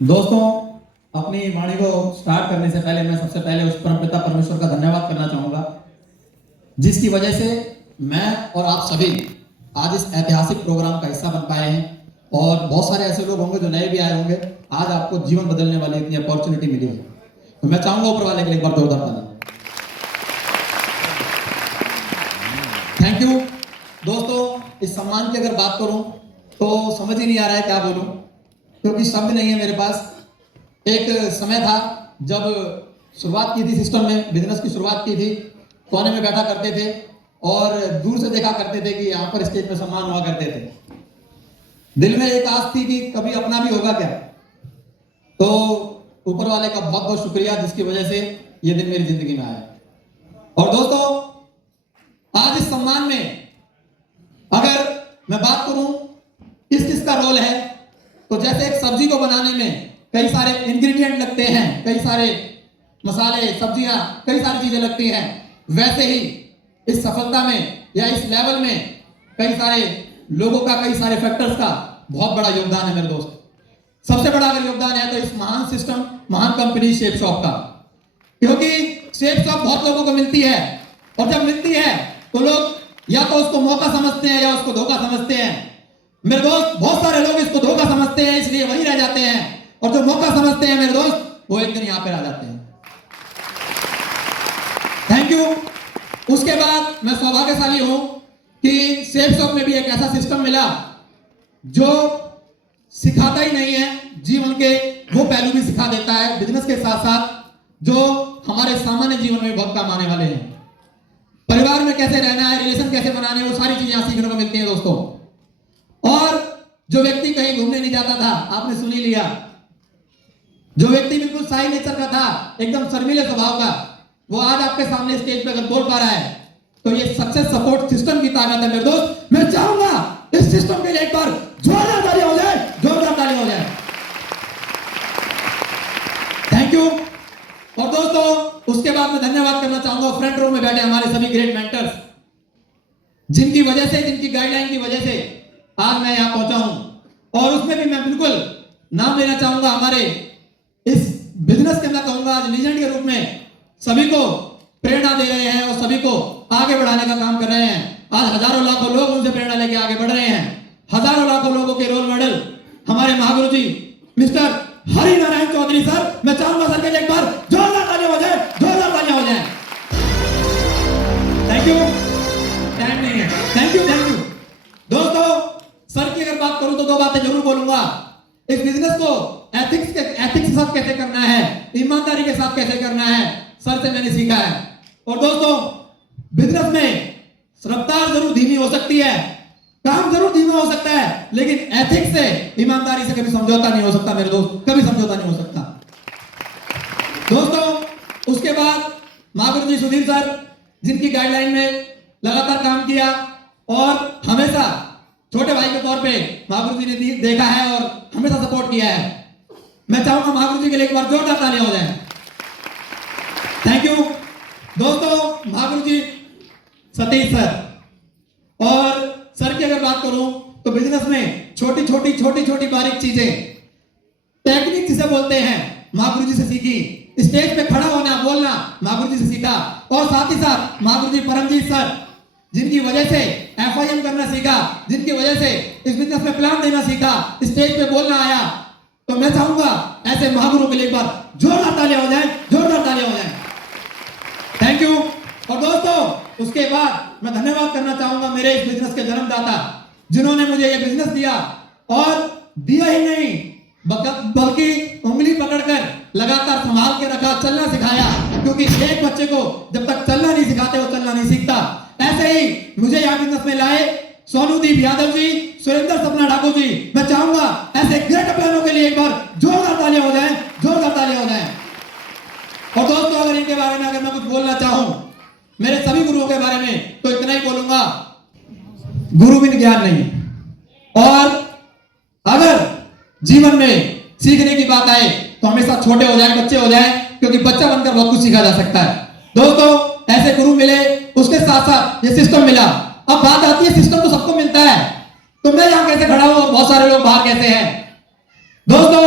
दोस्तों, अपनी वाणी को स्टार्ट करने से पहले मैं सबसे पहले उस परमपिता परमेश्वर का धन्यवाद करना चाहूंगा, जिसकी वजह से मैं और आप सभी आज इस ऐतिहासिक प्रोग्राम का हिस्सा बन पाए हैं। और बहुत सारे ऐसे लोग होंगे जो नए भी आए होंगे, आज आपको जीवन बदलने वाली इतनी अपॉर्चुनिटी मिली है। तो मैं चाहूंगा ऊपर वाले के लिए एक बार जोरदार ताली। Thank you. दोस्तों, इस सम्मान की अगर बात करूं तो समझ ही नहीं आ रहा है क्या बोलूं, क्योंकि शब्द नहीं है मेरे पास। एक समय था जब शुरुआत की थी सिस्टम में, बिजनेस की शुरुआत की थी, कोने में बैठा करते थे और दूर से देखा करते थे कि यहाँ पर स्टेज पे सम्मान हुआ करते थे। दिल में एक आस थी कि कभी अपना भी होगा क्या। तो ऊपर वाले का बहुत बहुत शुक्रिया, जिसकी वजह से ये दिन मेरी जिंदगी में आया। और दोस्तों, आज इस सम्मान में अगर मैं बात करूं किस किस का रोल है, तो जैसे एक सब्जी को बनाने में कई सारे इंग्रेडिएंट लगते हैं, कई सारे मसाले, सब्जियां, कई सारी चीजें लगती हैं, वैसे ही इस सफलता में या इस लेवल में कई सारे लोगों का, कई सारे फैक्टर्स का बहुत बड़ा योगदान है मेरे दोस्त। सबसे बड़ा अगर योगदान है तो इस महान सिस्टम, महान कंपनी शेप शॉप का, क्योंकि शेप शॉप बहुत लोगों को मिलती है और जब मिलती है तो लोग या तो उसको मौका समझते हैं या उसको धोखा समझते हैं। मेरे दोस्त, बहुत सारे लोग इसको धोखा समझते हैं, इसलिए वहीं रह जाते हैं, और जो मौका समझते हैं मेरे दोस्त, वो एक दिन यहां पे आ जाते हैं। Thank you. उसके बाद मैं सौभाग्यशाली हूं कि शेप शॉप में भी एक ऐसा सिस्टम मिला जो सिखाता ही नहीं है, जीवन के वो पहलू भी सिखा देता है बिजनेस के साथ साथ, जो हमारे सामान्य जीवन में बहुत काम आने वाले हैं। परिवार में कैसे रहना है, रिलेशन कैसे बनाने हैं, वो सारी चीजें यहां सीखने को मिलती हैं दोस्तों। और जो व्यक्ति कहीं घूमने नहीं जाता था, आपने सुन ही लिया, जो व्यक्ति बिल्कुल शाही नेचर का था, एकदम शर्मीले स्वभाव का, वो आज आपके सामने स्टेज पे अगर बोल पा रहा है, तो ये सक्सेस सपोर्ट सिस्टम की ताकत है मेरे दोस्त। मैं चाहूंगा इस सिस्टम के लिए एक बार जोरदार ताली हो जाए, जोरदार ताली हो जाए। Thank you. और दोस्तों, उसके बाद मैं धन्यवाद करना चाहूंगा फ्रंट रो में बैठे हमारे सभी ग्रेट मेंटर्स, जिनकी वजह से, जिनकी गाइडलाइन की वजह से आज मैं यहां पहुंचा हूं। और उसमें भी मैं बिल्कुल नाम लेना चाहूंगा हमारे इस बिजनेस के, मैं कहूंगा आज लीजेंड के रूप में सभी को प्रेरणा दे रहे हैं और सभी को आगे बढ़ाने का काम कर रहे हैं। आज हजारों लाखों लोग उनसे प्रेरणा लेके आगे बढ़ रहे हैं। हजारों लाखों लोगों के रोल मॉडल हमारे महागुरु जी मिस्टर हरि नारायण चौधरी सर। मैं चाहूंगा सर के लिए एक बार जोरदार तालियां हो जाए, जोरदार तालियां हो जाए। Thank you. टाइम नहीं है। Thank you, thank you. दोस्तों, सर की अगर बात करूं तो दो बातें जरूर बोलूंगा। इस बिजनेस को एथिक्स के साथ कैसे करना है, ईमानदारी के साथ कैसे करना है, सर से मैंने सीखा है। और दोस्तों, बिजनेस में रफ्तार जरूर धीमी हो सकती है, काम जरूर धीमा हो सकता है, लेकिन एथिक्स से, ईमानदारी से कभी समझौता नहीं हो सकता मेरे दोस्त, कभी समझौता नहीं हो सकता। दोस्तों, उसके बाद महागुरु जी सुधीर सर, जिनकी गाइडलाइन में लगातार काम किया और हमेशा छोटे भाई के तौर पे महागुरु जी ने देखा है और हमेशा सपोर्ट किया है। मैं चाहूंगा महागुरु जी के लिए एक बार जोरदार तालियां हो जाए। Thank you. दोस्तों, महागुरु जी सतीश सर, और सर की अगर बात करूं तो बिजनेस में छोटी छोटी बारीक चीजें, टेक्निक जिसे बोलते हैं, महागुरु जी से सीखी। स्टेज पे खड़ा होना, बोलना महागुरु जी से सीखा। और साथ ही साथ महागुरु जी परमजीत सर, जिनकी वजह से FIM करना सीखा, जिनकी वजह से इस बिजनेस में प्लान देना सीखा, स्टेज पे बोलना आया। तो मैं चाहूंगा ऐसे महागुरु के लिए एक बार जोरदार तालियां हो जाए, जोरदार तालियां हो जाए। Thank you. और दोस्तों, उसके बाद मैं धन्यवाद करना चाहूंगा मेरे इस बिजनेस के जन्मदाता, जिन्होंने मुझे ये बिजनेस दिया, और दिया ही नहीं बल्कि उंगली पकड़कर लगातार संभाल के रखा, चलना सिखाया। क्योंकि एक बच्चे को जब तक चलना नहीं सिखाते वो चलना नहीं सीखता। ऐसे ही मुझे यहाँ बिजनेस में लाए सोनूदीप यादव जी, सुरेंद्र सपना ठाकुर जी। मैं चाहूंगा ऐसे ग्रेट प्लानों के लिए एक बार जोरदार तालियां हो जाए, जोरदार तालियां हो जाए। और दोस्तों, अगर इनके बारे में अगर मैं कुछ बोलना चाहूं, मेरे सभी गुरुओं के बारे में, तो इतना ही बोलूंगा, गुरु बिन ज्ञान नहीं। और अगर जीवन में सीखने की बात आए तो हमेशा छोटे हो जाए, बच्चे हो जाए, क्योंकि बच्चा बनकर बहुत कुछ सीखा जा सकता है। दोस्तों, ऐसे गुरु मिले, उसके साथ साथ ये सिस्टम मिला। अब बात आती है, सिस्टम तो सबको मिलता है, तो मैं यहां कैसे खड़ा हूं और बहुत सारे लोग बाहर कैसे हैं। दोस्तों,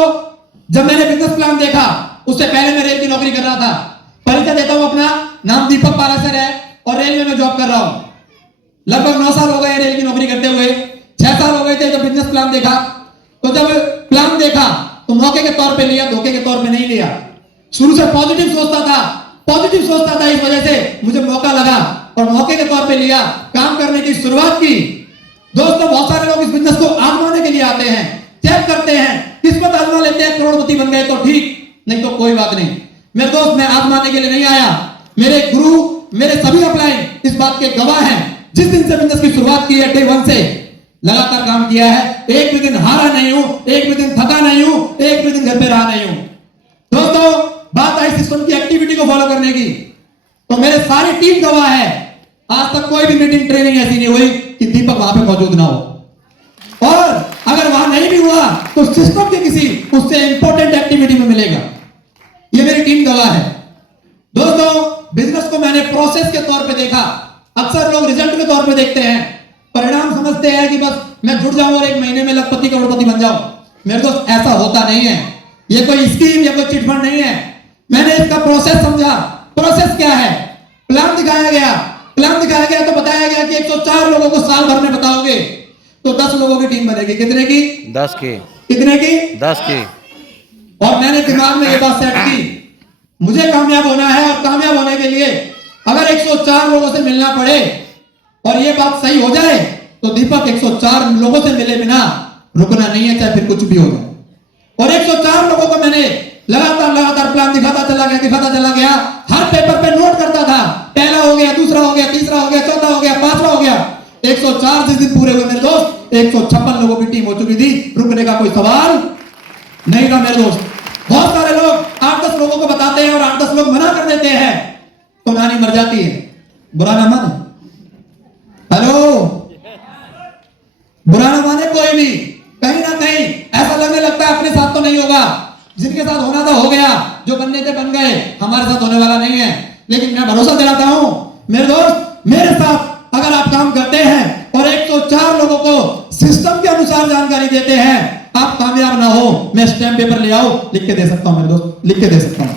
जब मैंने बिजनेस प्लान देखा, उससे पहले मैं रेल की नौकरी कर रहा था। परिचय देता हूं अपना, नाम दीपक पारासर है और रेलवे में जॉब कर रहा हूं। लगभग 9 साल हो गए रेल की नौकरी करते हुए। 6 साल हो गए थे जब बिजनेस प्लान देखा। तो जब प्लान देखा तो मौके के तौर पे लिया, धोखे के तौर पे नहीं लिया। शुरू से पॉजिटिव सोचता था, इस वजह से मुझे मौका लगा और मौके के तौर पे लिया, काम करने की शुरुआत की। दोस्तों, बहुत सारे लोग इस बिजनेस को आजमाने के लिए आते हैं, चेक करते हैं, किस्मत आजमा लेते हैं, करोड़पति बन गए तो ठीक, नहीं तो कोई बात नहीं। मेरे दोस्त, मैं आजमाने के लिए नहीं आया। मेरे गुरु, मेरे सभी अपलाइन इस बात के गवाह हैं। जिस दिन से बिजनेस की शुरुआत की है, डे 1 से लगातार काम किया है। एक भी दिन हारा नहीं हूं, एक भी दिन थका नहीं हूं, एक भी दिन घर पे रहा नहीं हूं। दोस्तों, बात आई सिस्टम की एक्टिविटी को फॉलो करने की, तो मेरे सारी टीम गवाह है। आज तक कोई भी मीटिंग, ट्रेनिंग ऐसी नहीं हुई कि दीपक वहां पे मौजूद ना हो। और अगर वहां नहीं भी हुआ तो सिस्टम के किसी उससे इंपॉर्टेंट एक्टिविटी में मिलेगा। ये मेरी टीम गवाह है। दोस्तों, बिजनेस को मैंने प्रोसेस के तौर पे देखा। अक्सर लोग रिजल्ट के तौर पे देखते हैं, परिणाम समझते हैं कि बस मैं जुड़ जाऊं और 1 महीने में लखपति करोड़पति बन जाऊं। मेरे दोस्त, ऐसा होता नहीं है। ये कोई स्कीम या कोई चिटफंड नहीं है। मैंने इसका प्रोसेस समझा। प्रोसेस क्या है? प्लान दिखाया गया तो बताया गया कि 104 लोगों को साल भर में बताओगे तो 10 लोगों की टीम बनेगी। कितने की? 10 की। कितने की? 10 की। और मैंने दिमाग में ये बात सेट की, मुझे कामयाब होना है और कामयाब होने के लिए अगर 104 लोगों से मिलना पड़े और ये बात सही हो जाए तो दीपक 104 लोगों से मिले बिना रुकना नहीं है, चाहे फिर कुछ भी हो जाए। और 104 लोगों को मैंने लगातार प्लान दिखाता चला गया। हर पेपर पे नोट करता था। पहला हो गया, दूसरा हो गया, तीसरा हो गया, चौथा हो गया, 5वां हो गया। 104 जिस दिन पूरे हुए मेरे दोस्त, 156 लोगों की टीम हो चुकी थी। रुकने का कोई सवाल नहीं था मेरे दोस्त। बहुत सारे लोग 8-10 लोगों को बताते हैं और 8-10 लोग मना कर देते हैं तो नानी मर जाती है। बुरा ना माने, हेलो, बुरा ना माने कोई भी। कहीं ना कहीं ऐसा लगने लगता है अपने साथ तो नहीं होगा, जिनके साथ होना था हो गया, जो बनने थे बन गए, हमारे साथ होने वाला नहीं है। लेकिन मैं भरोसा दिलाता हूं मेरे दोस्त, मेरे साथ अगर आप काम करते हैं और 104 लोगों को सिस्टम के अनुसार जानकारी देते हैं, आप कामयाब ना हो, मैं स्टैम्प पेपर ले आओ, लिख के दे सकता हूं मेरे दोस्त, लिख के दे सकता हूं।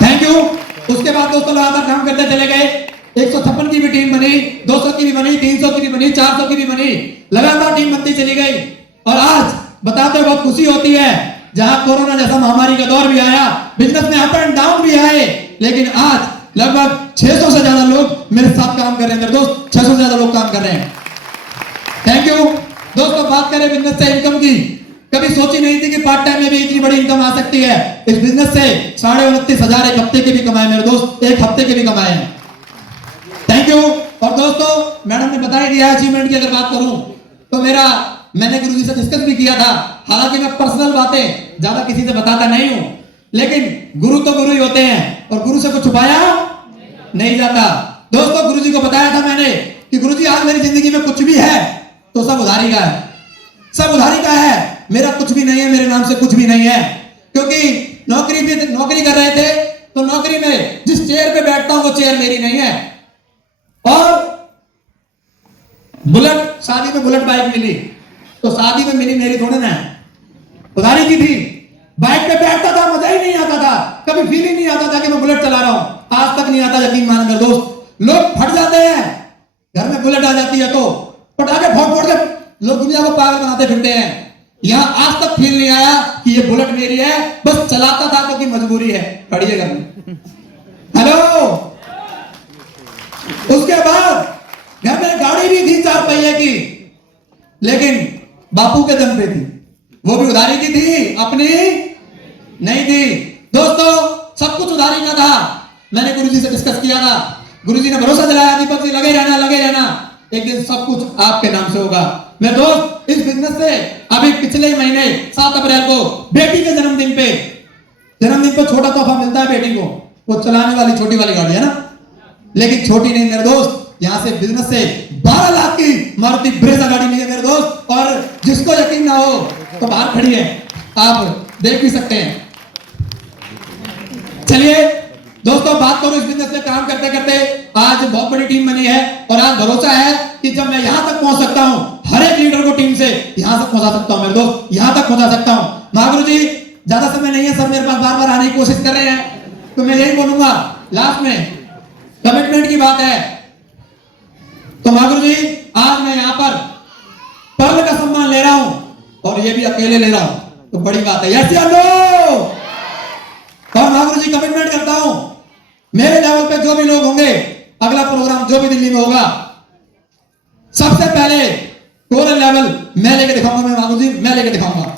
Thank you. उसके बाद दोस्तों लगातार काम करते चले गए। 156 की भी टीम बनी, 200 की भी बनी, 300 की भी बनी, 400 की भी बनी। लगातार टीम बनती चली गई। और आज बताते बहुत खुशी होती है, जहां कोरोना जैसा महामारी का दौर भी आया, बिजनेस में अप एंड डाउन भी आए, लेकिन आज लगभग 600 से ज्यादा लोग मेरे साथ काम कर रहे हैं। मेरे दोस्त, 600 से ज्यादा लोग काम कर रहे हैं। Thank you. दोस्तों, बात करें बिजनेस से इनकम की, कभी सोची नहीं थी कि पार्ट टाइम में भी इतनी बड़ी इनकम आ सकती है। इस बिजनेस से 29,500 एक हफ्ते के भी कमाए मेरे दोस्त, एक हफ्ते के भी कमाए हैं। Thank you. और दोस्तों, मैडम ने बता ही दिया अचीवमेंट की अगर बात करूं तो मैंने गुरुजी से डिस्कस भी किया था। हालांकि मैं पर्सनल बातें ज्यादा किसी से बताता नहीं हूं, लेकिन गुरु तो गुरु ही होते हैं और गुरु से कुछ छुपाया नहीं जाता। दोस्तों, गुरुजी को बताया था मैंने कि गुरुजी आज मेरी जिंदगी में कुछ भी है तो सब उधारी का है, सब उधारी का है। मेरा कुछ भी नहीं है, मेरे नाम से कुछ भी नहीं है। क्योंकि नौकरी कर रहे थे तो नौकरी में जिस चेयर पे बैठता हूं वो चेयर मेरी नहीं है। और बुलेट, शादी में बुलेट बाइक मिली तो शादी में मिली मेरी थोड़ी ना, उधारी की थी। बाइक पे बैठता था, मजा ही नहीं आता था, कभी फील ही नहीं आता था कि मैं बुलेट चला रहा हूं। आज तक नहीं आता, यकीन माने मेरे दोस्त। लोग फट जाते हैं, घर में बुलेट आ जाती है तो पटाखे फोड़ के लोग दुनिया को पागल बनाते फिरते हैं। यहां आज तक फील नहीं आया कि ये बुलेट मेरी है, बस चलाता था क्योंकि मजबूरी है, खड़ी है घर में। हेलो। उसके बाद घर में गाड़ी भी थी 4 पहिए की, लेकिन बापू के दम पे थी, वो भी उधारी की थी, अपनी नहीं थी। दोस्तों, सब कुछ उधारी का था। मैंने गुरुजी से डिस्कस किया था, गुरुजी ने भरोसा दिलाया, दीपक जी लगे रहना, एक दिन सब कुछ आपके नाम से होगा। मेरे दोस्त, इस बिजनेस से अभी पिछले महीने 7 अप्रैल को बेटी के जन्मदिन पे छोटा तोहफा मिलता है बेटी को, वो चलाने वाली छोटी वाली गाड़ी है ना, लेकिन छोटी नहीं मेरे दोस्त, यहां से बिजनेस से 12 लाख की मारुति ब्रेजा गाड़ी मिली है मेरे दोस्त। और जिसको यकीन ना हो तो बाहर खड़ी है, आप देख भी सकते हैं। चलिए दोस्तों, बात करूं इस बिजनेस में काम करते करते आज बहुत बड़ी टीम बनी है और आज भरोसा है कि जब मैं यहां तक पहुंच सकता हूं, हर एक लीडर को टीम से यहां तक पहुंचा सकता हूं मेरे दोस्त, यहां तक पहुंचा सकता हूं। महागुरु जी ज्यादा समय नहीं है सर, मेरे पास बार बार आने की कोशिश कर रहे हैं, तो मैं यही बोलूंगा लास्ट में, कमिटमेंट की बात है। तो महागुरु जी आज मैं यहाँ पर पर्ल का सम्मान ले रहा हूं और ये भी अकेले ले रहा हूं, तो बड़ी बात है। यस या नो? और महागुरु जी कमिटमेंट करता हूं, मेरे लेवल पे जो भी लोग होंगे, अगला प्रोग्राम जो भी दिल्ली में होगा, सबसे पहले टोटल लेवल मैं लेके दिखाऊंगा, मैं महागुरु जी मैं लेके दिखाऊंगा।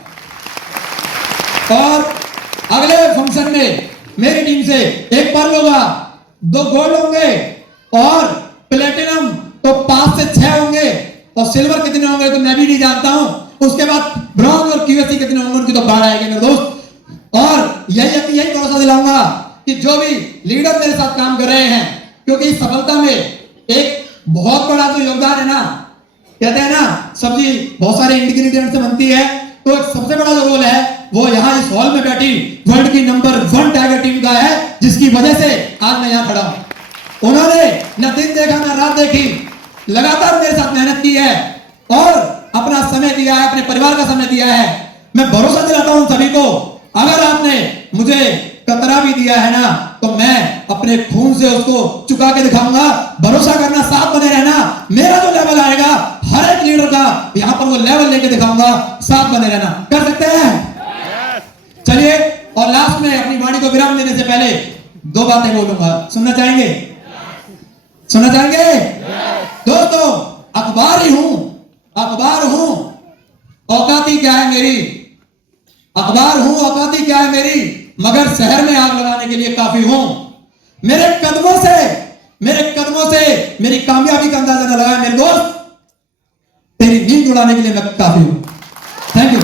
और अगले फंक्शन में मेरी टीम से एक पर्ल होगा, 2 गोल्ड होंगे और प्लेटिनम तो 5 से 6 होंगे, और सिल्वर कितने होंगे तो मैं भी नहीं जानता हूं। उसके बाद ब्रॉन्ज और क्यूएससी कितने होंगे उनकी तो बाढ़ आएगी मेरे दोस्त। और यही भरोसा दिलाऊंगा कि जो भी लीडर मेरे साथ काम कर रहे हैं, क्योंकि इस सफलता में एक बहुत बड़ा जो योगदान है ना, कहते हैं ना सब्जी बहुत सारे इंग्रेडिएंट से बनती है, तो एक सबसे बड़ा जो रोल है वो यहाँ इस हॉल में बैठी वर्ल्ड की नंबर 1 टाइगर टीम का है, जिसकी वजह से आज मैं यहाँ खड़ा हूं। उन्होंने न दिन देखा न रात देखी, लगातार मेरे साथ मेहनत की है और अपना समय दिया है, अपने परिवार का समय दिया है। मैं भरोसा दिलाता हूं सभी को, अगर आपने मुझे कतरा भी दिया है ना, तो मैं अपने खून से उसको चुका के दिखाऊंगा। भरोसा करना, साथ बने रहना, मेरा जो लेवल आएगा हर एक लीडर का यहां पर वो लेवल लेके दिखाऊंगा, साथ बने रहना। कर सकते हैं? चलिए, और लास्ट में अपनी वाणी को विराम देने से पहले 2 बातें बोलूंगा, सुनना चाहेंगे? सुनना चाहेंगे? दोस्तों, अखबार ही हूं, अखबार हूं, औकाती क्या है मेरी, अखबार हूं, औकाती क्या है मेरी, मगर शहर में आग लगाने के लिए काफी हूं। मेरे कदमों से मेरी कामयाबी का अंदाजा न लगाए मेरे दोस्त, तेरी नींद उड़ाने के लिए मैं काफी हूं। Thank you.